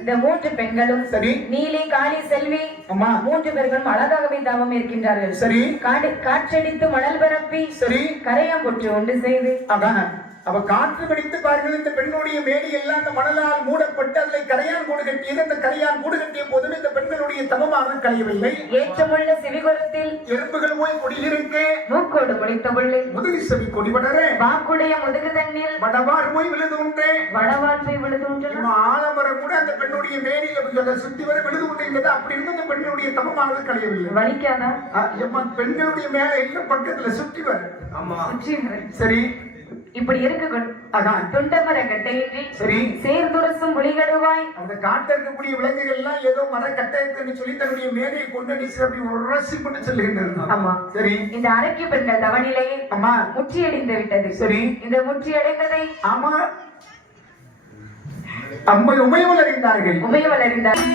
இந்த மூன்று பெண்களும் சரி நீலி காளி செல்வி அம்மா மூன்று பேர்களும் அழகாகவே தவம் இருக்கின்றார்கள். சரி காற்றடித்து மணல் பரப்பி சரி கரையான் கொற்று ஒன்று செய்து அவ காற்று பிடித்து பாருங்கள். இந்த பெண்ணுடைய மேடி எல்லாம் அந்த மணலால் மூடப்பட்டு அதில் கரையான் கூடு கட்டியது. அந்த கரையான் கூடு கட்டிய போதும் இந்த பெண்களுடைய தவமாக களையவில்லை. ஏற்றமுள்ள சிவிகுரத்தில் எறும்புகள் போய் கொடியிருக்கு மூக்கோடு முடித்த பிள்ளை முதுகு செவி கொடிபடர வாக்குடைய முதுகு தண்ணீர் வடவார் போய் விழுதுன்றே வடவார் போய் விழுதுன்ற ஆலமரம் கூட அந்த பெண்ணுடைய மேடியில சுத்தி வர விழுது கொண்டிருந்தது. அப்படி இருந்து அந்த பெண்ணுடைய தவமாக களையவில்லை. வலிக்காதா? பெண்களுடைய மேல எல்லாம் பக்கத்துல சுற்றி வர சரி இப்படி இருக்கு துண்டமர கட்டையின்றி சரி சேர்ந்துரசும் புலிகடுவாய் அந்த காட்ட இருக்கக்கூடிய விலங்குகள் எல்லாம் ஏதோ மர கட்டைன்னு சொல்லி தன்னுடைய மேலையை கொண்டு அப்படி உரசி கொண்டு சொல்லுகின்றது. ஆமா சரி இந்த அரக்கி பெண்கள் தவநிலையை ஆமா முற்றியடைந்து விட்டது. சரி இந்த முற்றியடைந்ததை ஆமா அம்மை உமையவள் அறிந்தார்கள். உமையவள் அறிந்தார்கள்.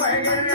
மகள்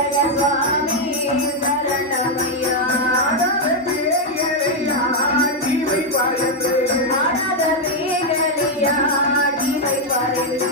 சுவாமி சரணமையா ஜீவை பாருங்கள் ஆடாத வேகலையா ஜீவை பாருங்கள்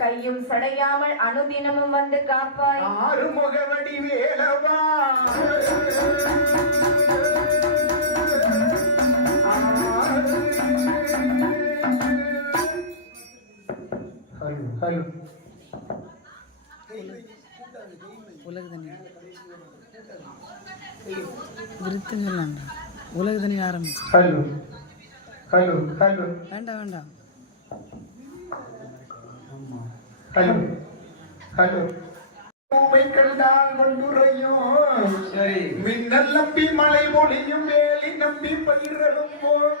கையும் சடையாமல் அனுதினமும் வந்து காப்பாய் ஆறுமுக வடிவேலவா ஹலோ உலகதனி விருத்தங்களாண்டா உலகதனி ஆரம்பிச்சு ஹலோ ஹலோ ஹலோ வேண்டாம் வேண்டாம் ஹலோ ஹலோ பூமை கண்டால் கொண்டுரையும் மின்னல் நம்பி மலை ஒளியும் வேலி நம்பி பயிர்களும் போல்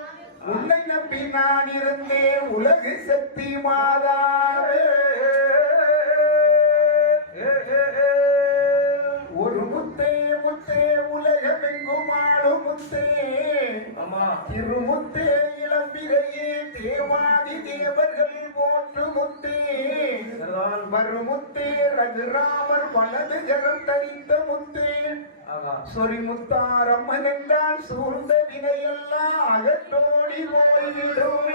உன்னை நம்பி நான் இருந்தேன் உலகு சக்தி மாதாவே ஒரு முத்தே முத்தே உலகமெங்கும் ஆளும் முத்தே திருமுத்தே இளம்பிரையே தேவாதி தேவர்கள் போற்று முத்தே மறுமுத்தே ரகுராமர் வலது கரம் தரித்த முத்தே சொரிமுத்தாரம்மன் என்றால் சூழ்ந்த வினையெல்லாம் அகற்றோடி போய்விடும்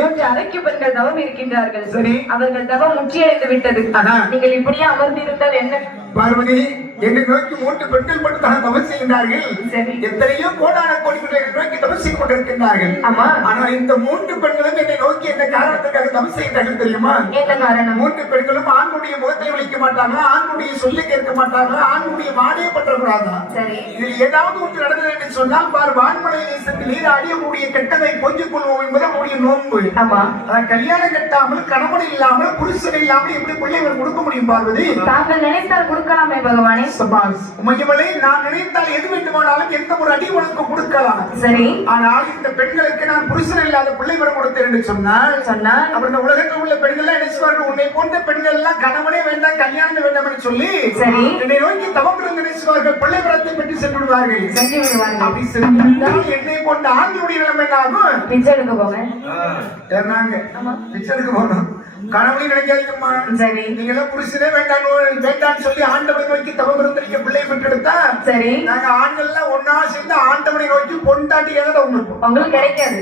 மூன்று அரைக்கு பெண்கள் தவம் இருக்கின்றார்கள். சரி. அவர்கள் தவம் முற்றியடைந்து விட்டது. நீங்கள் இப்படியே அமர்ந்திருந்தால் என்ன? பார்வதி, என்னை நோக்கி 3 பெண்கள் மட்டும் தான் தவம் செய்கின்றார்கள். சரி. எத்தனையோ கோடான கோடி பேர்கள் என்னை நோக்கி தவம் செய்து கொண்டிருக்கின்றார்கள். ஆமா. ஆனால் இந்த 3 பெண்களும் என்னை நோக்கி என்ன காரணத்துக்காக தவம் செய்கிறார்கள் தெரியுமா? என்ன காரணம்? 3 பெண்களும் ஆணுடைய முகத்தை விழிக்க மாட்டாங்க, ஆணுடைய சொல்லி கேட்க மாட்டாங்க, ஆணுடைய வாணியை பற்றக்கூடாது. சரி. இதில் ஏதாவது ஒன்று நடந்தது என்று சொன்னால் பார், வான்மலை தேசத்தில் நீர் அடியக்கூடிய கெட்டதை கொஞ்சம் கொள்வோம் என்பது அவருடைய நோன்பு. ஆமா. கல்யாணம் கட்டாமல், கணவன் இல்லாமல், புருஷன் இல்லாமல் எப்படி பிள்ளைகள் கொடுக்க முடியும் பார்வதி? தாங்கள் நினைத்தால் கொடுக்கலாமே பகவானே. உமையவளே, நான் நினைத்தால் எது வேண்டுமானாலும் எந்த ஒரு அடி உனக்கு கொடுக்கலாம். சரி. ஆனால் இந்த பெண்களுக்கு நான் புருஷன் இல்லாத பிள்ளை வர கொடுத்தேன் என்று சொன்னால் அப்புறம் இந்த உலகத்தில் உள்ள பெண்கள் நினைச்சுவார்கள், உன்னை போன்ற பெண்கள் எல்லாம் கணவனே வேண்டாம், கல்யாணம் வேண்டாம் என்று சொல்லி சரி என்னை நோக்கி தவம் இருந்து நினைச்சுவார்கள், பிள்ளை வரத்தை பெற்று சென்று விடுவார்கள். செஞ்சு விடுவார்கள். அப்படி செஞ்சால் என்னை போன்ற ஆண்களுடைய நிலைமை என்ன ஆகும்? பிச்சை எடுக்க போங்க. பிச்சை எடுக்க போகணும். கணவனை நினைக்காதீங்கம்மா. சரி. நீங்க எல்லாம் புருஷனே வேண்டாம்னு சொல்லி ஆண்டவனை நோக்கி தவம் இருந்திருக்க பிள்ளை பெற்றெடுத்தா சரி நாங்க ஆண்கள் எல்லாம் ஒன்னா சேர்ந்து ஆண்டவனை நோக்கி பொண்டாட்டியாக தான் உங்களுக்கு கிடைக்காது.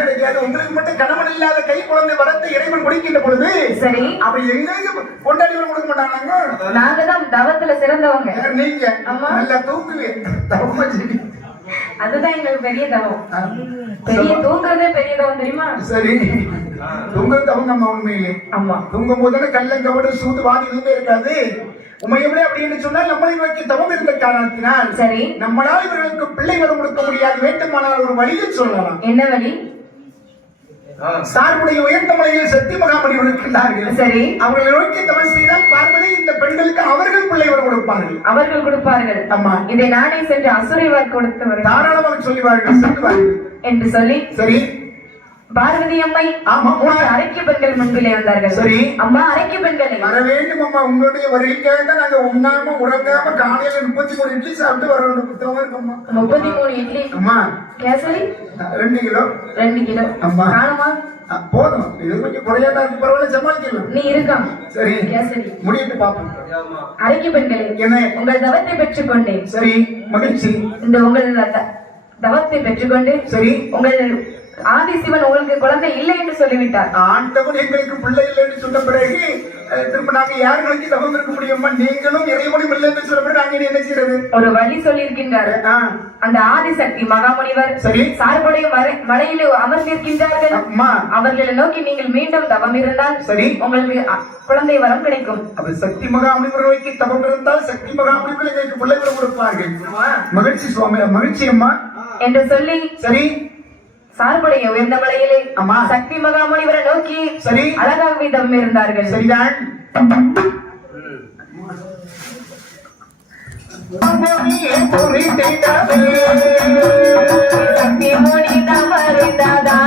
கிடைக்காது. உங்களுக்கு மட்டும் கணவன் இல்லாத கை குழந்தை வரத்தை இறைவன் கொடுக்கின்ற பொழுது சரி அப்ப எங்களுக்கு பொண்டாட்டி கொடுக்க மாட்டாங்க. நாங்க தான் தவத்துல சிறந்தவங்க. நீங்க நல்லா தூக்குவீங்க. அதுதான் எங்களுக்கு பெரிய தவம். பெரிய தூங்குறதே பெரிய தவம் தெரியுமா? சரி, தூங்குறது அவங்க உண்மையிலே. ஆமா, தூங்கும் போது கள்ளங்கவடு சூது வாதி எதுவுமே இருக்காது. உண்மையவே அப்படின்னு சொன்னால் நம்மளை நோக்கி தவம் இருந்த காரணத்தினால் சரி நம்மளால் இவர்களுக்கு பிள்ளை வர கொடுக்க முடியாது. வேண்டுமானால் ஒரு வழியை சொல்லலாம். என்ன வழி? சார்புடைய உயர்ந்த மலையில் சக்தி மகாமணி இருக்கின்றார்கள். சரி, அவர்களை நோக்கி தவம் செய்தால் பார்வதி இந்த பெண்களுக்கு அவர்கள் பிள்ளை வர கொடுப்பார்கள். அவர்கள் கொடுப்பார்கள். ஆமா, இதை நானே சென்று அசுரைவார் கொடுத்தவர் தாராளமாக சொல்லுவார்கள், சொல்லுவார்கள் என்று சொல்லி சரி பார்வதி அம்மை அரைக்கு பெண்கள் முன்பிலே வந்தார்கள். சரி அம்மா, அரைக்கு பெண்களை வர வேண்டும் அம்மா. உங்களுடைய வருகைக்காக தான் நாங்க உண்ணாம உறங்காம காலையில 33 இட்லி சாப்பிட்டு வர வேண்டும். 33 இட்லி. அம்மா, கேசரி 2 கிலோ. 2 கிலோ அம்மா. காணுமா? போதும், இது கொஞ்சம் குறையாதா இருக்கு, பரவாயில்ல, சமாளிக்கலாம். நீ இருக்காம். சரி, கேசரி முடியிட்டு பாப்போம். அரைக்கு பெண்களே, என்ன? உங்கள் தவத்தை பெற்றுக் கொண்டேன். சரி, மகிழ்ச்சி. இந்த உங்கள் தவத்தை பெற்றுக்கொண்டு சரி உங்கள் ஆதிசிவன் உங்களுக்கு குழந்தை இல்லை என்று சொல்லிவிட்டார். ஆண்டவன் எங்களுக்கு பிள்ளை இல்லை என்று சொன்ன பிறகு திரும்ப நாங்க யாரு நோக்கி தவம் இருக்க முடியுமா? நீங்களும் இறைவனும் இல்லை என்று சொல்ல பிறகு நாங்க என்ன செய்யறது? ஒரு வழி சொல்லி இருக்கின்றார். அந்த ஆதிசக்தி மகாமுனிவர் சரி சார்புடைய மலையிலே அமர்ந்திருக்கின்றார்கள். அவர்களை நோக்கி நீங்கள் மீண்டும் தவம் இருந்தால் சரி உங்களுக்கு குழந்தை வரம் கிடைக்கும். அது சக்தி மகாமுனிவர் நோக்கி தவம் இருந்தால் சக்தி மகாமுனிவர் எங்களுக்கு பிள்ளை வரம் கொடுப்பார்கள். மகிழ்ச்சி சுவாமி, மகிழ்ச்சி அம்மா என்று சொல்லி சரி சார்புடைய உயர்ந்த மலையிலே சக்தி மகாமுனிவரை நோக்கி சரி அழகாகவே தவம் இருந்தார்கள். சரிதான். சக்தி மணி தமரிந்ததா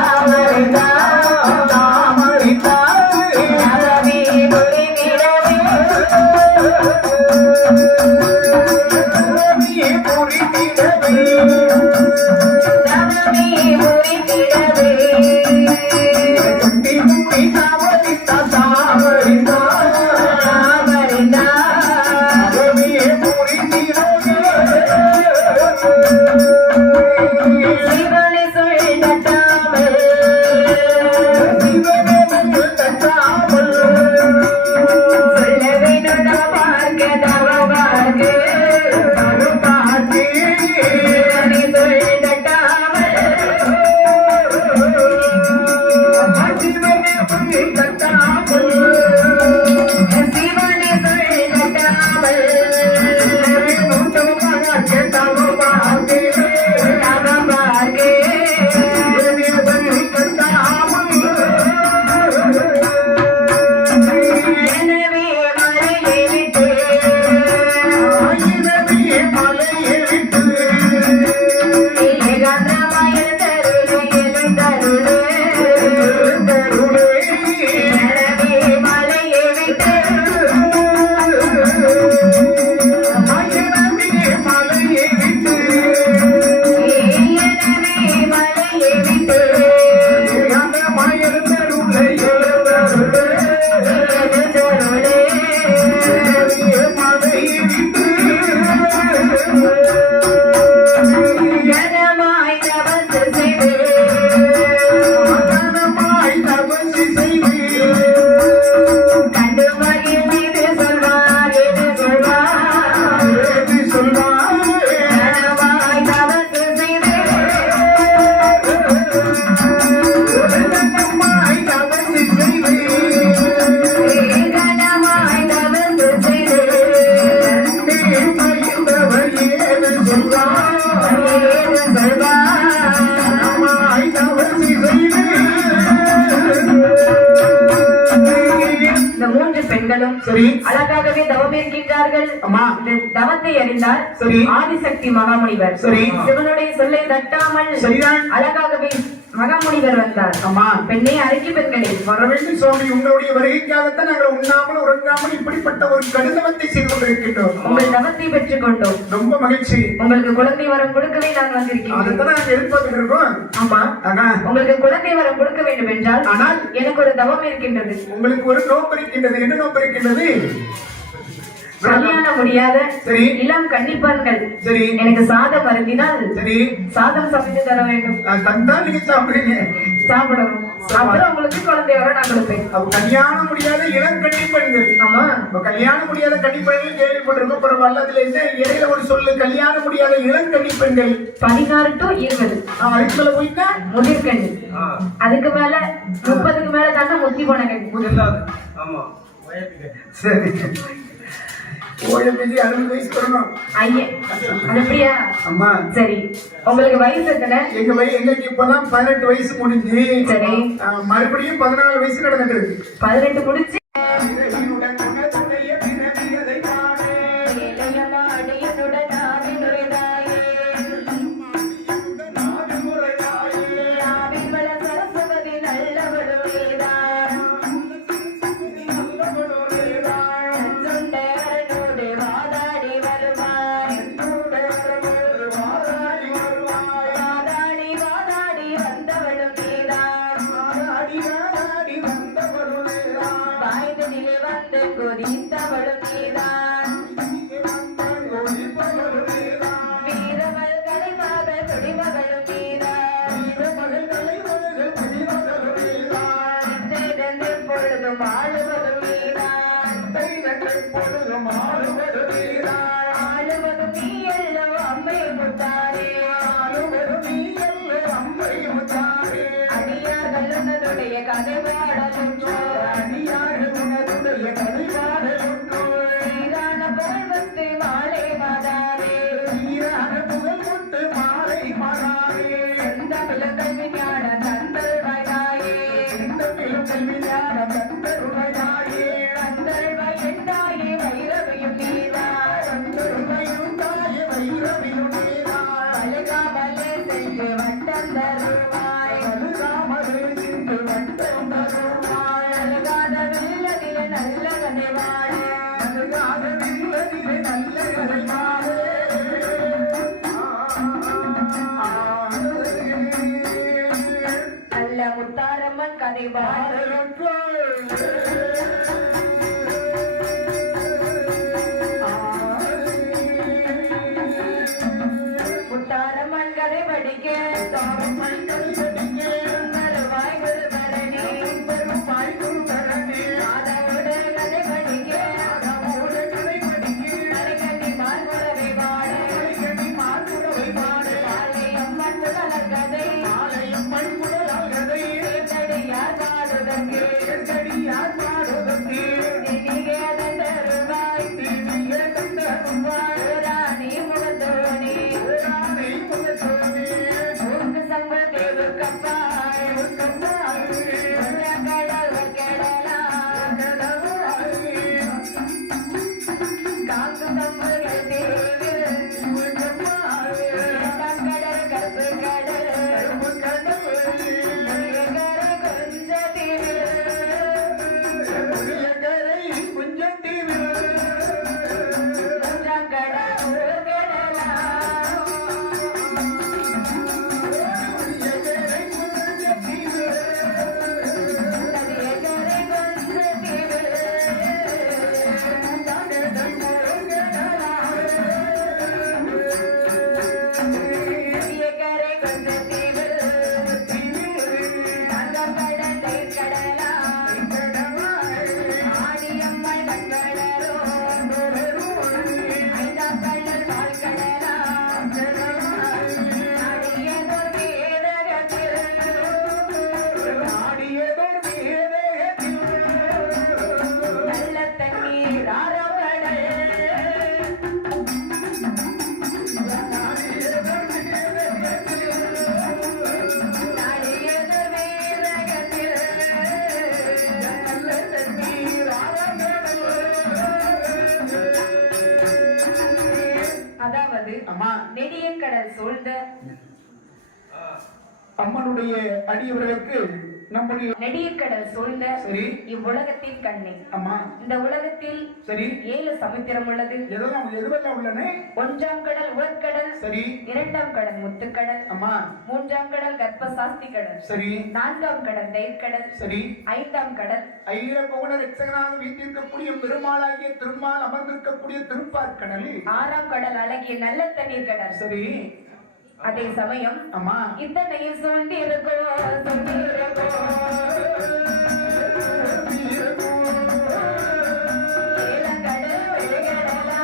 அம்மாய் தவசி செய்து இந்த மூன்று பெண்களும் சரி அழகாகவே தவம் இருக்கின்றார்கள். அம்மா இந்த தவத்தை அறிந்தார் சரி ஆதிசக்தி மகாமுனிவர். சரி சிவனுடைய சொல்லை தட்டாமல் சரிதான் அழகாகவே மகாமுனிவர் வந்தார். அம்மா பெண்ணே அருகி பெண்களே வர வேண்டும் சுவாமி, உங்களுடைய வருகைக்காகத்தான் நாங்கள் உண்ணாமல் உறங்காமல் இப்படிப்பட்ட ஒரு கடிதத்தை செய்து கொண்டிருக்கின்றோம். உங்கள் தவத்தை பெற்றுக் கொண்டோம். ரொம்ப மகிழ்ச்சி. உங்களுக்கு குழந்தை வரம் கொடுக்கவே நாங்கள் வந்திருக்கிறோம். அதுதான் நாங்கள் எதிர்பார்த்துட்டு இருக்கோம். ஆமா, ஆனா உங்களுக்கு குழந்தை வரம் கொடுக்க வேண்டும் என்றால் ஆனால் எனக்கு ஒரு தவம் இருக்கின்றது. உங்களுக்கு ஒரு நோக்கம் இருக்கின்றது. என்ன நோக்கம் இருக்கின்றது? கல்யாணம் முடியாத சரி இளம் கன்னிப்பெண்கள் சரி எனக்கு சாதம் அருந்தினால் சரி சாதம் சமைத்து தர வேண்டும். தந்தா நீங்க சாப்பிடுறீங்க, சாப்பிடணும். அப்புறம் உங்களுக்கு குழந்தை வர நான் கொடுப்பேன். அப்ப கல்யாணம் முடியாத இளம் கன்னிப்பெண்கள். ஆமா, இப்ப கல்யாணம் முடியாத கன்னிப்பெண்கள் கேள்விப்பட்டிருக்கோம். பரவாயில்ல, அதுல என்ன இடையில ஒரு சொல்லு, கல்யாணம் முடியாத இளம் கன்னிப்பெண்கள் 16 to 20. அதுக்கு மேல போயிட்டா முதிர்கண்ணி, அதுக்கு மேல 30க்கு மேல தானே முத்தி போன கண்ணி. சரி ஓய்வு 60 வயசு வரணும். ஐயே, அது எப்படியா? அம்மா சரி, உங்களுக்கு வயசு எத்தனை? எங்களுக்கு இப்பதான் 18 வயசு முடிஞ்சு சரி, மறுபடியும் 14 வயசு நடந்துருக்கு. 18 முடிச்சு முத்தாரம்மன் கதை முத்தாரம்மன் கதை படிக்க கதை அதாவது அம்மா நெடிய கடல் சூழ்ந்த அம்மனுடைய அடியவர்களுக்கு நம்முடைய நெடிய கடல் சூழ்ந்த சரி இவ்வுலகத்தின் கண்ணே. அம்மா இந்த உலகத்தில் சரி 7 சமுத்திரம் உள்ளது. எதுவெல்லாம் உள்ளனே? 1ஆம் கடல் உவர்கடல், சரி 2ஆம் கடல் முத்துக்கடல், அம்மா 3ஆம் கடல் கர்ப்பசாஸ்தி கடல், சரி 4ஆம் கடல் தயிர்கடல், சரி 5ஆம் கடல் ஐர பவுன ரட்சகனாக வீட்டிருக்கக்கூடிய பெருமாளாகிய திருமால் அமர்ந்திருக்கக்கூடிய திருப்பார்கடல், 6ஆம் கடல் அழகிய நல்ல தண்ணீர் கடல். சரி அதே சமயம் அம்மா இத்தனையும் சூழ்ந்திருக்கோ சூழ்ந்திருக்கோ ஏலங்கடல் வெளிகடலா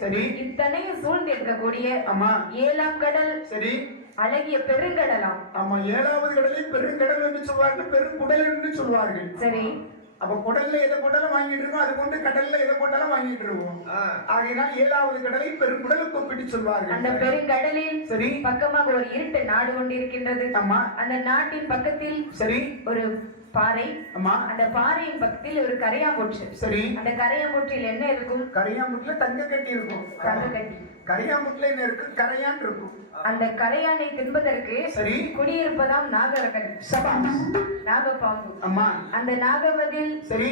சரி இத்தனையும் சூழ்ந்து இருக்கக்கூடிய அம்மா 7ஆம் கடல் சரி அழகிய பெருங்கடலாம். ஆமா 7வது கடலை பெருங்கடல் என்று சொல்வார்கள், பெருங்குடல் என்று சொல்வார்கள். சரி அப்ப குடல்ல எதை போட்டாலும் வாங்கிட்டு இருக்கோம், அது கொண்டு கடல்ல எதை போட்டாலும் வாங்கிட்டு இருக்கோம். ஆகையினால் 7வது கடலை பெருங்குடலுக்கு ஒப்பிட்டு சொல்வார்கள். அந்த பெருங்கடலில் சரி பக்கமாக ஒரு இருட்டு நாடு கொண்டிருக்கின்றது. அம்மா அந்த நாட்டின் பக்கத்தில் சரி ஒரு பாறை, அம்மா அந்த பாறையின் பக்கத்தில் ஒரு கரையாம்பூற்று. சரி அந்த கரையாம்பூற்றில் என்ன இருக்கும்? கரையாம்புட்டுல தங்க கட்டி இருக்கும். தங்க கட்டி. கரையாம்புட்டுல என்ன இருக்கு? கரையான் இருக்கும். அந்த கரையானை தின்பதற்கு சரி குடியிருப்பதாம் நாகரகன், நாகப்பாம்பு. அம்மா அந்த நாகவதில் சரி